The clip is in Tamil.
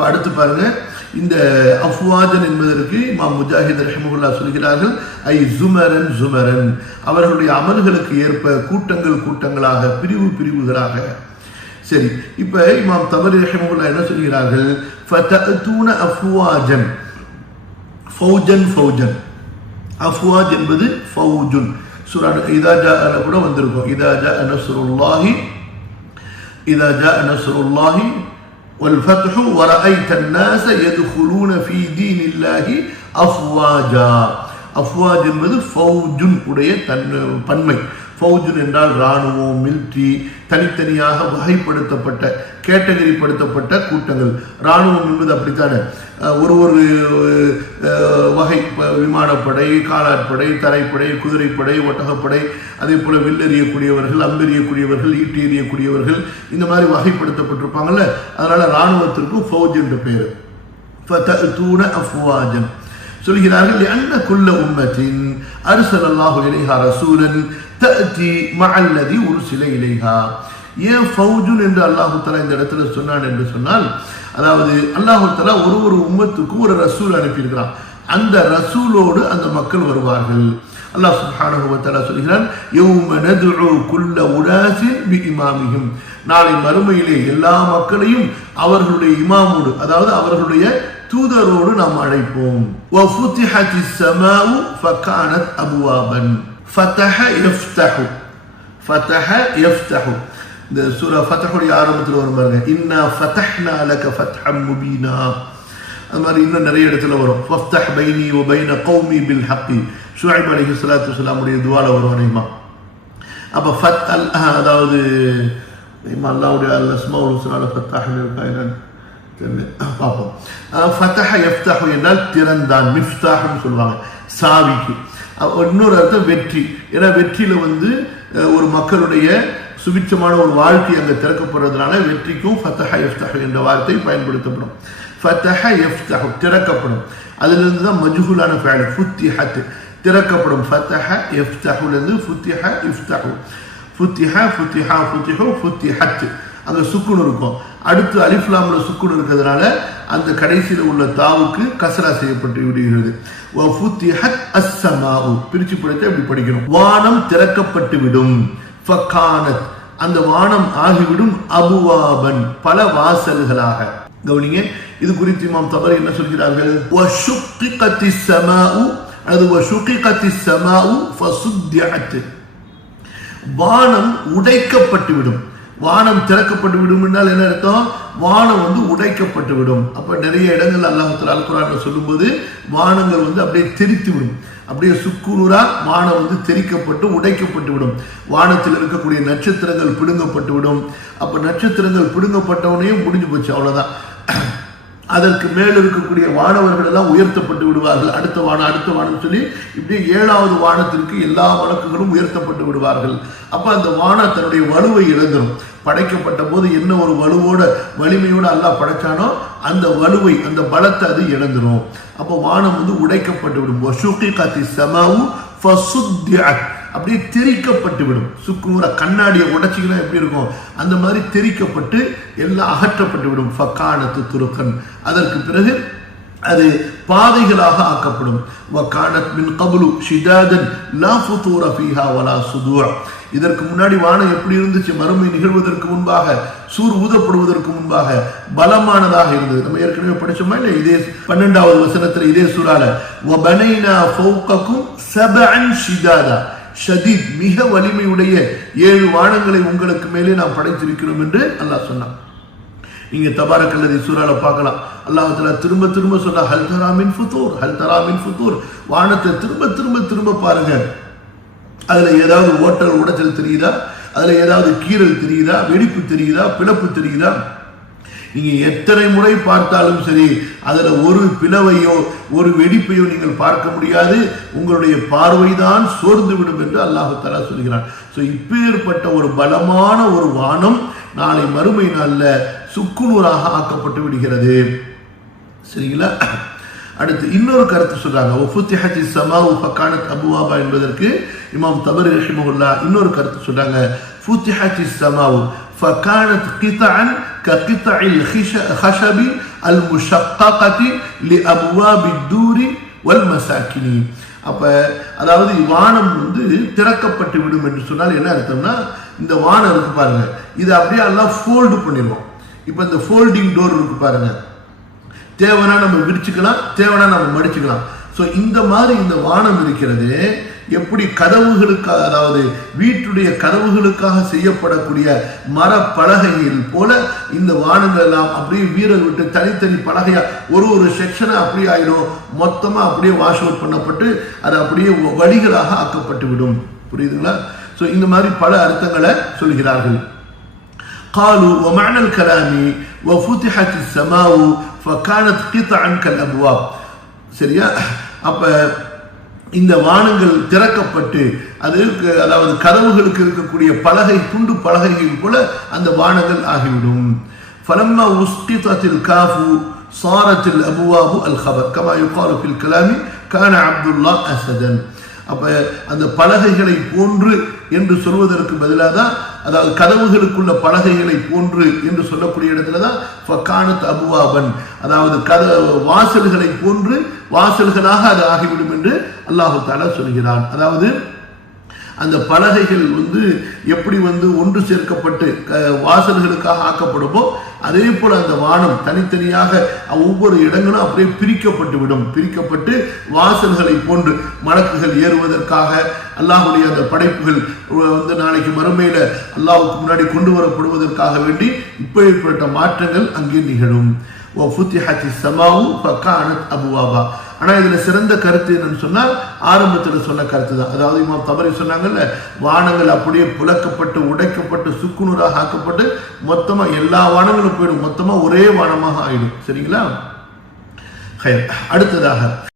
இப்போ அடுத்து பாருங்க. இந்த அஃப்வாஜன் என்பதற்கு இமாம் முஜாஹித் ரஹிமுல்லா சொல்கிறார்கள் ஐ ஜுமரன் ஜுமரன். அவர்களுடைய அமல்களுக்கு ஏற்ப கூட்டங்கள் கூட்டங்களாக பிரிவு பிரிவுகளாக. சரி இப்போ இமாம் தபரி ரஹிமுல்லா என்ன சொல்கிறார்கள்? ஃபதஅதூன அஃப்வாஜன். ஃபௌஜன் ஃபௌஜன். அஃப்வாஜ் என்பது ஃபௌஜுன். சுரா இதாஜா கூட வந்திருக்கும். இதாஜா நசுருல்லாஹி இதாஜா நசுருல்லாஹி والفتح ورأيت الناس يدخلون في دين الله أفواجا அஃப்வாஜ் என்பது ஃபௌஜுன் உடைய தன் பன்மை ஃபௌஜுன் என்றால் இராணுவம் மில்ட்ரி தனித்தனியாக வகைப்படுத்தப்பட்ட கேட்டகரிப்படுத்தப்பட்ட கூட்டங்கள். இராணுவம் என்பது அப்படித்தானே? ஒரு ஒரு வகை ப- விமானப்படை காலாட்படை தரைப்படை குதிரைப்படை ஒட்டகப்படை அதே போல் வில்லெறியக்கூடியவர்கள் அம்பெறியக்கூடியவர்கள் ஈட்டி எறியக்கூடியவர்கள் இந்த மாதிரி வகைப்படுத்தப்பட்டிருப்பாங்கல்ல. அதனால் இராணுவத்திற்கும் ஃபௌஜ் என்று பேர் தூண அஃப்வாஜன். சொல்கிறார்கள் என்ன குல்ல உம்மத்தின் அருசலல்லாஹு இலைஹா ரசூலன் தத்தி மல்லதி ஒரு சிலை இலைஹா. ஏன் ஃபவுஜுன் என்று அல்லாஹு தலா இந்த இடத்துல சொன்னான் என்று சொன்னால் அதாவது அல்லாஹு தலா ஒரு ஒரு உம்மத்துக்கும் ஒரு ரசூல் அனுப்பியிருக்கிறான். அந்த ரசூலோடு அந்த மக்கள் வருவார்கள். அல்லாஹ் சுப்ஹானஹுவத்தாலா சொல்கிறான் யௌம நதுஉ குல்ல உடாசின் பி இமாமிஹிம் நாளை மறுமையிலே எல்லா மக்களையும் அவர்களுடைய இமாமோடு அதாவது அவர்களுடைய தூதரோடு நாம் அழைப்போம் அபுவாபன் ஃபத்தஹ எஃப்தஹு ஃபத்தஹ எஃப்தஹு இந்த சூரா ஃபத்தஹுடைய ஆரம்பத்தில் வரும் பாருங்க இன்னா ஃபத்தஹ்னா லக ஃபத்ஹம் முபீனா அது மாதிரி இன்னும் நிறைய இடத்துல வரும் ஃபஃப்தஹ் பைனி ஓ பைன கௌமி பில் ஹப்பி ஷுஹைப் அலிஹி சலாத்து சலாமுடைய துவால வரும் அனைமா அப்போ ஃபத் அல் அதாவது இம்மா அல்லாவுடைய அல்லஸ்மா ஒரு சலால ஃபத்தாஹ் இருக்கா என்னன்னு பார்ப்போம் ஃபத்தஹ எஃப்தஹு என்றால் திறந்தான். மிஃப்தாஹ்னு சொல்லுவாங்க. சாவிக்கு. இன்னொரு அர்த்தம் வெற்றி. ஏன்னா வெற்றியில் வந்து ஒரு மக்களுடைய சுபிட்சமான ஒரு வாழ்க்கை அங்கே திறக்கப்படுறதுனால வெற்றிக்கும் ஃபத்தஹ யஃப்தஹு என்ற வார்த்தை பயன்படுத்தப்படும். ஃபத்தஹ யஃப்தஹு திறக்கப்படும். அதிலிருந்து தான் மஜ்ஹூலான ஃபேல். ஃபுத்திஹத். திறக்கப்படும். ஃபத்தஹ யஃப்தஹுலேருந்து ஃபுத்திஹ இஃப்தஹு ஃபுத்திஹ ஃபுத்திஹா ஃபுத்திஹு ஃபுத்திஹத். அதில் சுக்குனு இருக்கும். அடுத்து அலிஃப்லாமில் சுக்குனு இருக்கிறதுனால அந்த கடைசியில் உள்ள தாவுக்கு கசரா செய்யப்பட்டு விடுகிறது. பிரிச்சு படித்து அப்படி படிக்கணும். வானம் திறக்கப்பட்டு விடும். அந்த வானம் ஆகிவிடும் அபுவாபன். பல வாசல்களாக. கவனிங்க இது குறித்து இமாம் தவறு என்ன சொல்கிறார்கள்? அல்லது வானம் உடைக்கப்பட்டு விடும். வானம் திறக்கப்பட்டு விடும் என்றால் என்ன அர்த்தம்? வானம் வந்து உடைக்கப்பட்டு விடும். அப்போ நிறைய இடங்கள் அல்லாஹத்தில் அல்குரான் சொல்லும்போது வானங்கள் வந்து அப்படியே தெரித்து விடும். அப்படியே சுக்குநூறா வானம் வந்து தெரிக்கப்பட்டு உடைக்கப்பட்டு விடும். வானத்தில் இருக்கக்கூடிய நட்சத்திரங்கள் பிடுங்கப்பட்டு விடும். அப்போ நட்சத்திரங்கள் பிடுங்கப்பட்டவனையும் முடிஞ்சு போச்சு அவ்வளோதான் அதற்கு மேல் இருக்கக்கூடிய வானவர்கள் எல்லாம் உயர்த்தப்பட்டு விடுவார்கள். அடுத்த வானம் அடுத்த வானம் சொல்லி இப்படியே ஏழாவது வானத்திற்கு எல்லா வழக்குகளும் உயர்த்தப்பட்டு விடுவார்கள். அப்ப அந்த வானம் தன்னுடைய வலுவை இழந்துடும் படைக்கப்பட்ட போது என்ன ஒரு வலுவோட வலிமையோட அல்லாஹ் படைச்சானோ அந்த வலுவை அந்த பலத்தை அது இழந்துடும் அப்போ வானம் வந்து உடைக்கப்பட்டு விடும். வஷுகி அப்படியே தெரிக்கப்பட்டு விடும். சுக்குநூற கண்ணாடியை உடைச்சிங்கன்னா எப்படி இருக்கும்? அந்த மாதிரி தெரிக்கப்பட்டு எல்லாம் அகற்றப்பட்டு விடும். ஃபக்கானத்து துருக்கன். அதற்கு பிறகு அது பாதைகளாக ஆக்கப்படும். வக்கானத் மின் கபுலு ஷிதாதன் லா ஃபுதூர ஃபீஹா வலா சுதூர். இதற்கு முன்னாடி வானம் எப்படி இருந்துச்சு? மறுமை நிகழ்வதற்கு முன்பாக சூர் ஊதப்படுவதற்கு முன்பாக பலமானதாக இருந்தது. நம்ம ஏற்கனவே படிச்சோமா இல்லை இதே பன்னெண்டாவது வசனத்துல இதே சூறால வபனைனா ஃபௌகக்கும் சபஅன் ஷிதாதா. ஷதீத் மிக வலிமையுடைய ஏழு வானங்களை உங்களுக்கு மேலே நாம் படைத்திருக்கிறோம் என்று அல்லாஹ் சொன்னான். நீங்க தபாரக் அல்லது சூறால பார்க்கலாம். அல்லாஹ் திரும்ப திரும்ப சொன்ன ஹல் தராமின் ஹல்தராமின் ஹல் தராமின் ஃபுதூர். வானத்தை திரும்ப திரும்ப திரும்ப பாருங்க. அதுல ஏதாவது ஓட்டல் உடைச்சல் தெரியுதா? அதுல ஏதாவது கீறல் தெரியுதா? வெடிப்பு தெரியுதா? பிளப்பு தெரியுதா? நீங்கள் எத்தனை முறை பார்த்தாலும் சரி அதில் ஒரு பிளவையோ ஒரு வெடிப்பையோ நீங்கள் பார்க்க முடியாது. உங்களுடைய பார்வைதான் சோர்ந்து விடும் என்று அல்லாஹு சொல்கிறான். ஸோ இப்பேற்பட்ட ஒரு பலமான ஒரு வானம் நாளை மறுமை நாளில் சுக்குநூறாக ஆக்கப்பட்டு விடுகிறது. சரிங்களா? அடுத்து இன்னொரு கருத்து சொல்றாங்க. ஒஃபுத்திஹத்தி சமா ஃபக்கானத் அபுவாபா என்பதற்கு இமாம் தபரி ரஹிமஹுல்லா இன்னொரு கருத்து சொல்றாங்க. ஃபுத்திஹத்தி சமாவு ஃபக்கானத் கிதான் ககிதஇல் خشب அல் முஷக்ககதி லி அபுவாபி தூரி வல் மசாக்கினி அப்ப அதாவது வானம் வந்து திறக்கப்பட்டு விடும் என்று சொன்னால் என்ன அர்த்தம்னா இந்த வானம் இருக்கு பாருங்க இது அப்படியே எல்லாம் ஃபோல்டு பண்ணிடுவோம் இப்போ இந்த ஃபோல்டிங் டோர் இருக்கு பாருங்க தேவைன்னா நம்ம விரிச்சுக்கலாம் தேவைன்னா நம்ம மடிச்சுக்கலாம் ஸோ இந்த மாதிரி இந்த வானம் இருக்கிறது எப்படி கதவுகளுக்காக அதாவது வீட்டுடைய கதவுகளுக்காக செய்யப்படக்கூடிய மர பலகைகள் போல இந்த வானங்கள் எல்லாம் அப்படியே வீரர் விட்டு தனித்தனி பலகையா ஒரு ஒரு செக்ஷனை அப்படியே ஆயிடும் மொத்தமா அப்படியே வாஷ் அவுட் பண்ணப்பட்டு அது அப்படியே வழிகளாக ஆக்கப்பட்டு விடும் புரியுதுங்களா ஸோ இந்த மாதிரி பல அர்த்தங்களை சொல்கிறார்கள் قالوا ومعنى الكلام وفتحت السماء فكانت قطعا كالابواب சரியா அப்ப இந்த வானங்கள் திறக்கப்பட்டு அது க- அதாவது கதவுகளுக்கு இருக்கக்கூடிய பலகை துண்டு பலகைகள் போல அந்த வானங்கள் ஆகிவிடும் فلما اسقطت الكاف صارت الابواب الخبر كما يقال في الكلام كان عبد الله اسدا அப்ப அந்த பலகைகளை போன்று என்று சொல்வதற்கு பதிலாக தான் அதாவது கதவுகளுக்குள்ள பலகைகளை போன்று என்று சொல்லக்கூடிய இடத்துல தான் ஃபக்கானத் அபுவாபன். அதாவது கத வாசல்களை போன்று வாசல்களாக அது ஆகிவிடும் என்று அல்லாஹு தாலா சொல்கிறான். அதாவது அந்த பலகைகள் வந்து எப்படி வந்து ஒன்று சேர்க்கப்பட்டு வாசல்களுக்காக ஆக்கப்படுமோ அதே போல் அந்த வானம் தனித்தனியாக ஒவ்வொரு இடங்களும் அப்படியே பிரிக்கப்பட்டு விடும். பிரிக்கப்பட்டு வாசல்களை போன்று மலக்குகள் ஏறுவதற்காக அல்லாஹுடைய அந்த படைப்புகள் வந்து நாளைக்கு மறுமையில் அல்லாவுக்கு முன்னாடி கொண்டு வரப்படுவதற்காக வேண்டி இப்படிப்பட்ட மாற்றங்கள் அங்கே நிகழும். ஒஃபுத்தி ஹச்சி சமாவும் பக்கானத் அபுவாபா. ஆனா இதுல சிறந்த கருத்து என்னன்னு சொன்னா ஆரம்பத்தில் சொன்ன கருத்து தான் அதாவது இமாம் தபரி சொன்னாங்கல்ல வானங்கள் அப்படியே புழக்கப்பட்டு உடைக்கப்பட்டு சுக்குநூறாக ஆக்கப்பட்டு மொத்தமா எல்லா வானங்களும் போயிடும். மொத்தமா ஒரே வானமாக ஆயிடும். சரிங்களா? அடுத்ததாக